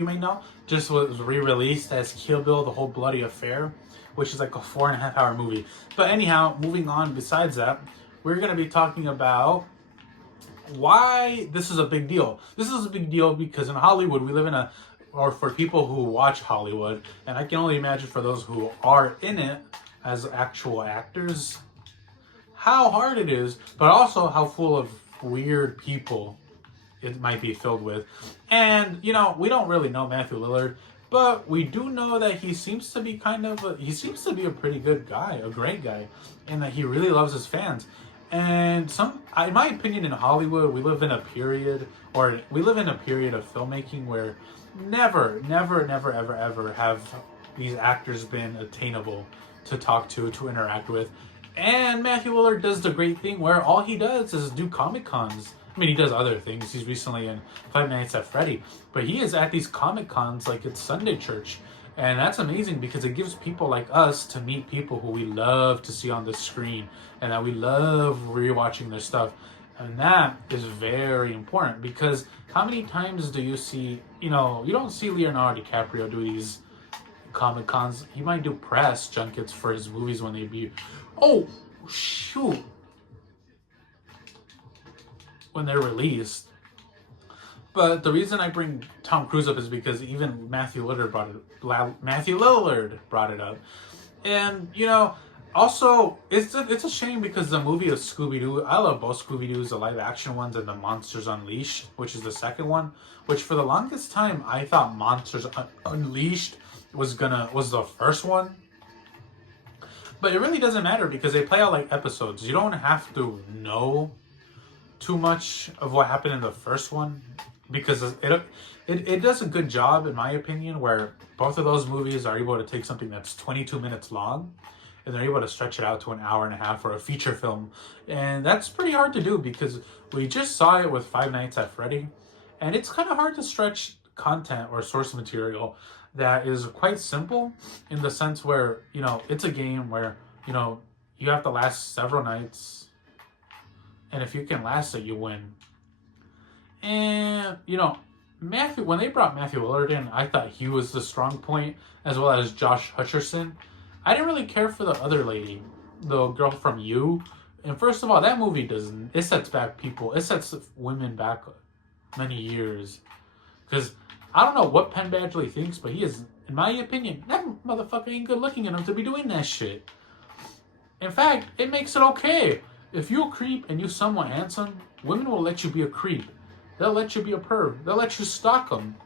you may know, just was re-released as Kill Bill: The Whole Bloody Affair, which is like a 4.5 hour movie. But anyhow, moving on. Besides that, we're gonna be talking about why this is a big deal. This is a big deal because in Hollywood we live in a, or for people who watch Hollywood, and I can only imagine for those who are in it as actual actors, how hard it is, but also how full of weird people it might be filled with. And, you know, we don't really know Mathew Lillard, but we do know that he seems to be he seems to be a pretty good guy, a great guy, and that he really loves his fans. And in my opinion, in Hollywood, we live in a period of filmmaking where never, ever have these actors been attainable to talk to interact with. And Mathew Lillard does the great thing where all he does is do Comic Cons. I mean, he does other things. He's recently in Five Nights at Freddy, but he is at these Comic Cons like it's Sunday church. And that's amazing because it gives people like us to meet people who we love to see on the screen and that we love rewatching their stuff. And that is very important because how many times do you see, you don't see Leonardo DiCaprio do these Comic Cons. He might do press junkets for his movies when they be, oh, shoot, when they're released. But the reason I bring Tom Cruise up is because even Mathew Lillard brought it up. And, also, it's a shame because the movie of Scooby-Doo, I love both Scooby-Doos, the live-action ones and the Monsters Unleashed, which is the second one, which for the longest time, I thought Monsters Unleashed was the first one. But it really doesn't matter because they play out like episodes. You don't have to know too much of what happened in the first one because it does a good job, in my opinion, where both of those movies are able to take something that's 22 minutes long and they're able to stretch it out to an hour and a half for a feature film. And that's pretty hard to do because we just saw it with Five Nights at Freddy, and it's kind of hard to stretch content or source material that is quite simple in the sense where, it's a game where, you have to last several nights, and if you can last it, you win. And, when they brought Mathew Lillard in, I thought he was the strong point, as well as Josh Hutcherson. I didn't really care for the other lady, the girl from You. And first of all, that movie it sets women back many years. Because I don't know what Penn Badgley thinks, but he is, in my opinion, that motherfucker ain't good looking enough to be doing that shit. In fact, it makes it okay. If you're a creep and you're somewhat handsome, women will let you be a creep. They'll let you be a perv. They'll let you stalk them.